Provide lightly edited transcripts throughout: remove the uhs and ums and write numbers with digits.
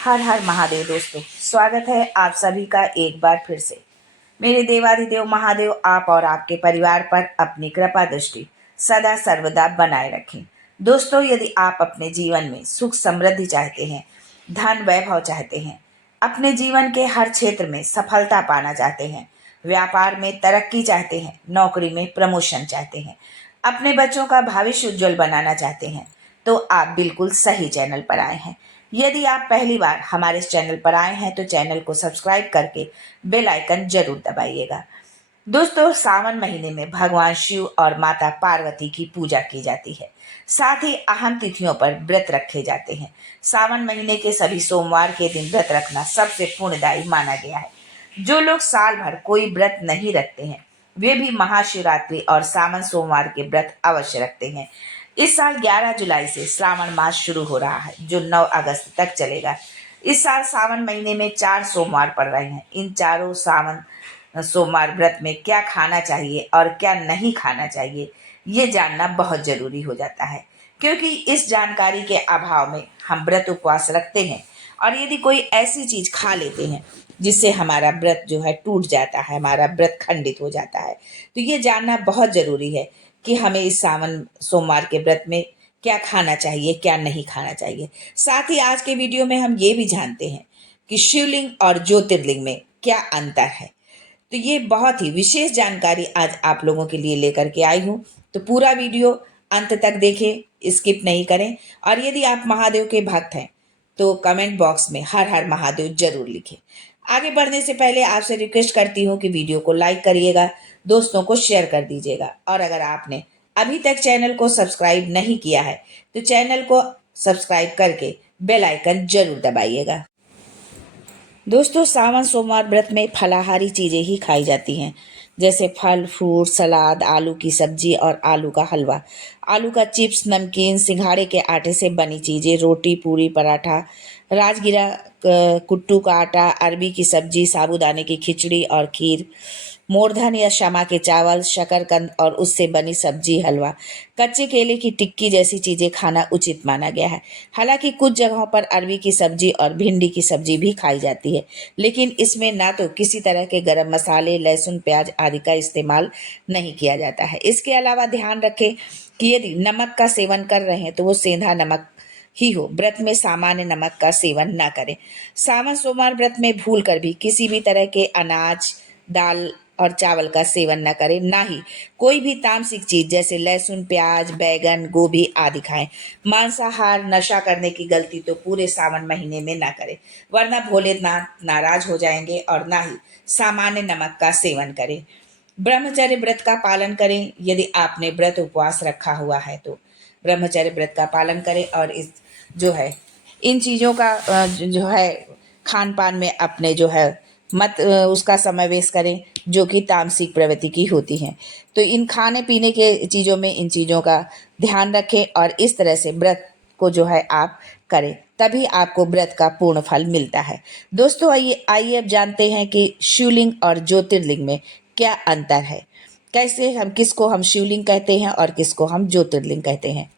हर हर महादेव दोस्तों, स्वागत है आप सभी का एक बार फिर से। मेरे देवाधिदेव महादेव आप और आपके परिवार पर अपनी कृपा दृष्टि सदा सर्वदा बनाए रखें। दोस्तों, यदि आप अपने जीवन में सुख समृद्धि चाहते हैं, धन वैभव चाहते हैं, अपने जीवन के हर क्षेत्र में सफलता पाना चाहते हैं, व्यापार में तरक्की चाहते हैं, नौकरी में प्रमोशन चाहते हैं, अपने बच्चों का भविष्य उज्जवल बनाना चाहते हैं, तो आप बिल्कुल सही चैनल पर आए हैं। यदि आप पहली बार हमारे इस चैनल पर आए हैं तो चैनल को सब्सक्राइब करके बेल आइकन जरूर दबाइएगा। दोस्तों, सावन महीने में भगवान शिव और माता पार्वती की पूजा की जाती है। साथ ही अहम तिथियों पर व्रत रखे जाते हैं। सावन महीने के सभी सोमवार के दिन व्रत रखना सबसे पुण्यदायी माना गया है। जो लोग साल भर कोई व्रत नहीं रखते हैं, वे भी महाशिवरात्रि और सावन सोमवार के व्रत अवश्य रखते हैं। इस साल 11 जुलाई से श्रावण मास शुरू हो रहा है, जो 9 अगस्त तक चलेगा। इस साल सावन महीने में 4 सोमवार पड़ रहे हैं। इन चारों सावन सोमवार व्रत में क्या खाना चाहिए और क्या नहीं खाना चाहिए, ये जानना बहुत जरूरी हो जाता है, क्योंकि इस जानकारी के अभाव में हम व्रत उपवास रखते हैं और यदि कोई ऐसी चीज खा लेते हैं जिससे हमारा व्रत जो है टूट जाता है, हमारा व्रत खंडित हो जाता है। तो ये जानना बहुत जरूरी है कि हमें इस सावन सोमवार के व्रत में क्या खाना चाहिए, क्या नहीं खाना चाहिए। साथ ही आज के वीडियो में हम ये भी जानते हैं कि शिवलिंग और ज्योतिर्लिंग में क्या अंतर है। तो ये बहुत ही विशेष जानकारी आज आप लोगों के लिए लेकर के आई हूँ। तो पूरा वीडियो अंत तक देखें, स्किप नहीं करें। और यदि आप महादेव के भक्त हैं तो कमेंट बॉक्स में हर हर महादेव जरूर लिखें। आगे बढ़ने से पहले आपसे रिक्वेस्ट करती हूँ कि वीडियो को लाइक करिएगा, दोस्तों को शेयर कर दीजिएगा, और अगर आपने अभी तक चैनल को सब्सक्राइब नहीं किया है तो चैनल को सब्सक्राइब करके बेल आइकन जरूर दबाइएगा। दोस्तों, सावन सोमवार व्रत में फलाहारी चीज़ें ही खाई जाती हैं, जैसे फल फ्रूट, सलाद, आलू की सब्जी और आलू का हलवा, आलू का चिप्स, नमकीन, सिंघाड़े के आटे से बनी चीज़ें, रोटी, पूरी, पराठा, राजगिरा, कुट्टू का आटा, अरबी की सब्जी, साबूदाने की खिचड़ी और खीर, मोरधन या शमा के चावल, शकरकंद और उससे बनी सब्जी, हलवा, कच्चे केले की टिक्की जैसी चीज़ें खाना उचित माना गया है। हालांकि कुछ जगहों पर अरबी की सब्जी और भिंडी की सब्जी भी खाई जाती है, लेकिन इसमें ना तो किसी तरह के गरम मसाले, लहसुन, प्याज आदि का इस्तेमाल नहीं किया जाता है। इसके अलावा ध्यान रखें कि यदि नमक का सेवन कर रहे हैं तो वो सेंधा नमक ही हो। व्रत में सामान्य नमक का सेवन ना करें। सावन सोमवार व्रत में भूल कर भी किसी भी तरह के अनाज, दाल और चावल का सेवन न करें, ना ही कोई भी तामसिक चीज जैसे लहसुन, प्याज, बैगन, गोभी आदि खाएं। मांसाहार, नशा करने की गलती तो पूरे सावन महीने में ना करें, वरना भोलेनाथ नाराज हो जाएंगे। और ना ही सामान्य नमक का सेवन करें। ब्रह्मचर्य व्रत का पालन करें। यदि आपने व्रत उपवास रखा हुआ है तो ब्रह्मचर्य व्रत का पालन करें और इस जो है इन चीज़ों का जो है खान पान में अपने जो है मत उसका समावेश करें जो कि तामसिक प्रवृत्ति की होती हैं। तो इन खाने पीने के चीज़ों में इन चीज़ों का ध्यान रखें और इस तरह से व्रत को जो है आप करें, तभी आपको व्रत का पूर्ण फल मिलता है। दोस्तों, आइए आइए अब जानते हैं कि शिवलिंग और ज्योतिर्लिंग में क्या अंतर है, कैसे किसको हम शिवलिंग कहते हैं और किसको हम ज्योतिर्लिंग कहते हैं।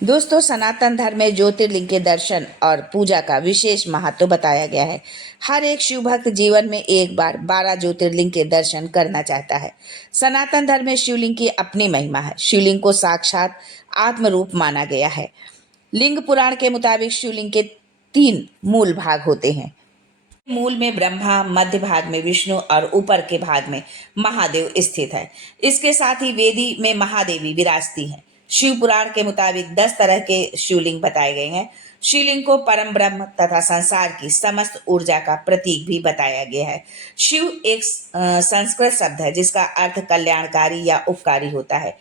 दोस्तों, सनातन धर्म में ज्योतिर्लिंग के दर्शन और पूजा का विशेष महत्व बताया गया है। हर एक शिव भक्त जीवन में एक बार 12 ज्योतिर्लिंग के दर्शन करना चाहता है। सनातन धर्म में शिवलिंग की अपनी महिमा है। शिवलिंग को साक्षात आत्म रूप माना गया है। लिंग पुराण के मुताबिक शिवलिंग के 3 मूल भाग होते हैं। मूल में ब्रह्मा, मध्य भाग में विष्णु और ऊपर के भाग में महादेव स्थित है। इसके साथ ही वेदी में महादेवी विराजती हैं। शिव पुराण के मुताबिक 10 तरह के शिवलिंग बताए गए हैं। शिवलिंग को परम ब्रह्म तथा संसार की समस्त ऊर्जा का प्रतीक भी बताया गया है। शिव एक संस्कृत शब्द है जिसका अर्थ कल्याणकारी या उपकारी होता है।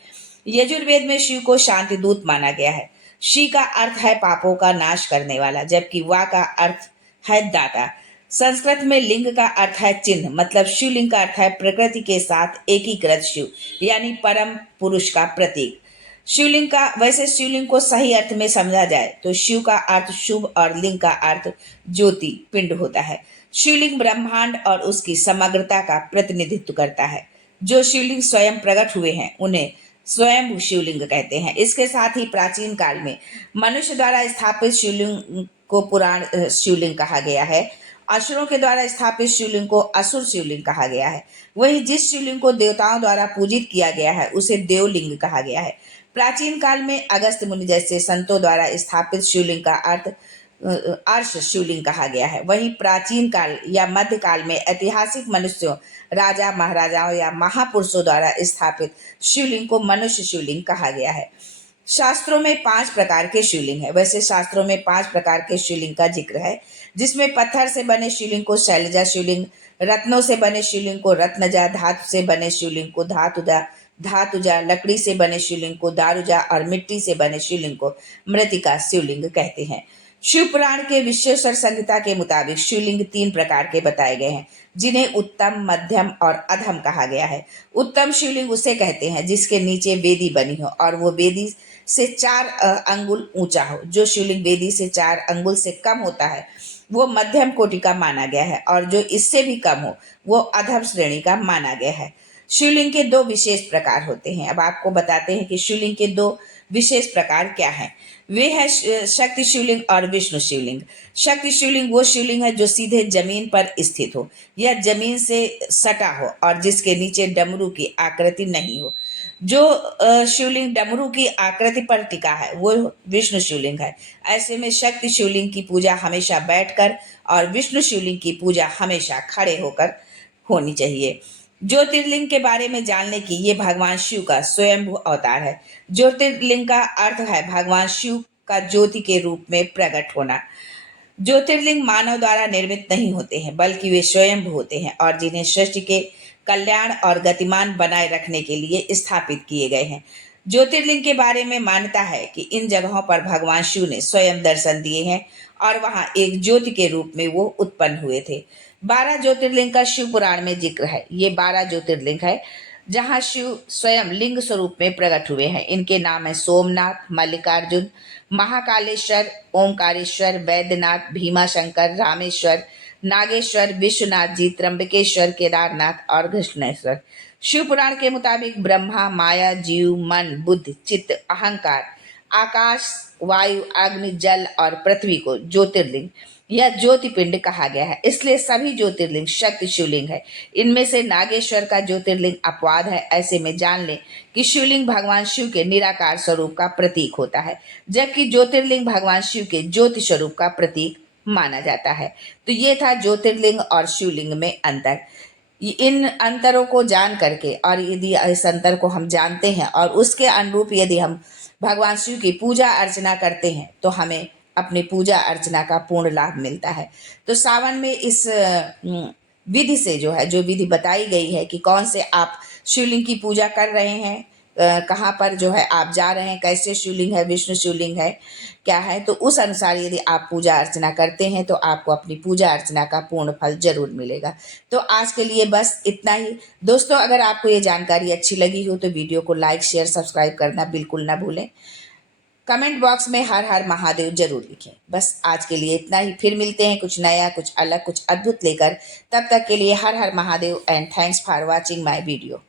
यजुर्वेद में शिव को शांति दूत माना गया है। शी का अर्थ है पापों का नाश करने वाला, जबकि वा का अर्थ है दाता। संस्कृत में लिंग का अर्थ है चिन्ह, मतलब शिवलिंग का अर्थ है प्रकृति के साथ एकीकृत शिव, यानी परम पुरुष का प्रतीक। शिवलिंग को सही अर्थ में समझा जाए तो शिव का अर्थ शुभ और लिंग का अर्थ ज्योति पिंड होता है। शिवलिंग ब्रह्मांड और उसकी समग्रता का प्रतिनिधित्व करता है। जो शिवलिंग स्वयं प्रकट हुए हैं उन्हें स्वयं शिवलिंग कहते हैं। इसके साथ ही प्राचीन काल में मनुष्य द्वारा स्थापित शिवलिंग को पुराण शिवलिंग कहा गया है। असुरों के द्वारा स्थापित शिवलिंग को असुर शिवलिंग कहा गया है। वहीं जिस शिवलिंग को देवताओं द्वारा पूजित किया गया है उसे देवलिंग कहा गया है। प्राचीन काल में अगस्त्य मुनि जैसे संतों द्वारा स्थापित शिवलिंग का अर्थ अर्श शिवलिंग कहा गया है। वहीं प्राचीन काल या मध्य काल में ऐतिहासिक मनुष्यों, राजा महाराजाओं या महापुरुषों द्वारा स्थापित शिवलिंग को मनुष्य शिवलिंग कहा गया है। शास्त्रों में 5 प्रकार के शिवलिंग है। वैसे शास्त्रों में 5 प्रकार के शिवलिंग का जिक्र है, जिसमें पत्थर से बने शिवलिंग को शैलजा शिवलिंग, रत्नों से बने शिवलिंग को रत्नजा, धातु से बने शिवलिंग को धातुजा, लकड़ी से बने शिवलिंग को दारुजा और मिट्टी से बने शिवलिंग को मृतिका शिवलिंग कहते हैं। शिव पुराण के विश्वेश्वर संहिता के मुताबिक शिवलिंग 3 प्रकार के बताए गए हैं, जिन्हें उत्तम, मध्यम और अधम कहा गया है। उत्तम शिवलिंग उसे कहते हैं जिसके नीचे वेदी बनी हो और वो वेदी से 4 अंगुल ऊंचा हो। जो शिवलिंग वेदी से 4 अंगुल से कम होता है वो मध्यम कोटि का माना गया है, और जो इससे भी कम हो वो अधम श्रेणी का माना गया है। शिवलिंग के 2 विशेष प्रकार होते हैं। अब आपको बताते हैं कि शिवलिंग के 2 विशेष प्रकार क्या हैं। वे है शक्ति शिवलिंग और विष्णु शिवलिंग। शक्ति शिवलिंग वो शिवलिंग है जो सीधे जमीन पर स्थित हो या जमीन से सटा हो और जिसके नीचे डमरू की आकृति नहीं हो। जो शिवलिंग डमरू की आकृति पर टिका है वो विष्णु शिवलिंग है। ऐसे में शक्ति शिवलिंग की पूजा हमेशा बैठकर और विष्णु शिवलिंग की पूजा हमेशा खड़े होकर होनी चाहिए। ज्योतिर्लिंग के बारे में जानने की ये भगवान शिव का स्वयंभू अवतार है। ज्योतिर्लिंग का अर्थ है भगवान शिव का ज्योति के रूप में प्रकट होना। ज्योतिर्लिंग मानव द्वारा निर्मित नहीं होते हैं, बल्कि वे स्वयंभू होते हैं और जिन्हें सृष्टि के कल्याण और गतिमान बनाए रखने के लिए स्थापित किए गए हैं। ज्योतिर्लिंग के बारे में मान्यता है कि इन जगहों पर भगवान शिव ने स्वयं दर्शन दिए हैं और वहां एक ज्योति के रूप में वो उत्पन्न हुए थे। 12 ज्योतिर्लिंग का शिव पुराण में जिक्र है। ये 12 ज्योतिर्लिंग है जहां शिव स्वयं लिंग स्वरूप में प्रकट हुए हैं। इनके नाम है सोमनाथ, मल्लिकार्जुन, महाकालेश्वर, ओमकारेश्वर, वैद्यनाथ, भीमाशंकर, रामेश्वर, नागेश्वर, विश्वनाथ जी, त्र्यंबकेश्वर, केदारनाथ और घृष्णेश्वर। शिव पुराण के मुताबिक ब्रह्मा, माया, जीव, मन, बुद्धि, चित्त, अहंकार, आकाश, वायु, अग्नि, जल और पृथ्वी को ज्योतिर्लिंग या ज्योतिपिंड कहा गया है। इसलिए सभी ज्योतिर्लिंग शक्ति शिवलिंग है। इनमें से नागेश्वर का ज्योतिर्लिंग अपवाद है। ऐसे में जान लें कि शिवलिंग भगवान शिव के निराकार स्वरूप का प्रतीक होता है, जबकि ज्योतिर्लिंग भगवान शिव के ज्योति स्वरूप का प्रतीक माना जाता है। तो ये था ज्योतिर्लिंग और शिवलिंग में अंतर। इन अंतरों को जान करके और यदि इस अंतर को हम जानते हैं और उसके अनुरूप यदि हम भगवान शिव की पूजा अर्चना करते हैं तो हमें अपनी पूजा अर्चना का पूर्ण लाभ मिलता है। तो सावन में इस विधि से जो है, जो विधि बताई गई है कि कौन से आप शिवलिंग की पूजा कर रहे हैं, कहाँ पर जो है आप जा रहे हैं, कैसे शिवलिंग है, विष्णु शिवलिंग है, क्या है, तो उस अनुसार यदि आप पूजा अर्चना करते हैं तो आपको अपनी पूजा अर्चना का पूर्ण फल जरूर मिलेगा। तो आज के लिए बस इतना ही दोस्तों। अगर आपको ये जानकारी अच्छी लगी हो तो वीडियो को लाइक, शेयर, सब्सक्राइब करना बिल्कुल ना भूलें। कमेंट बॉक्स में हर हर महादेव जरूर लिखें। बस आज के लिए इतना ही। फिर मिलते हैं कुछ नया, कुछ अलग, कुछ अद्भुत लेकर। तब तक के लिए हर हर Mahadev and thanks for watching my video.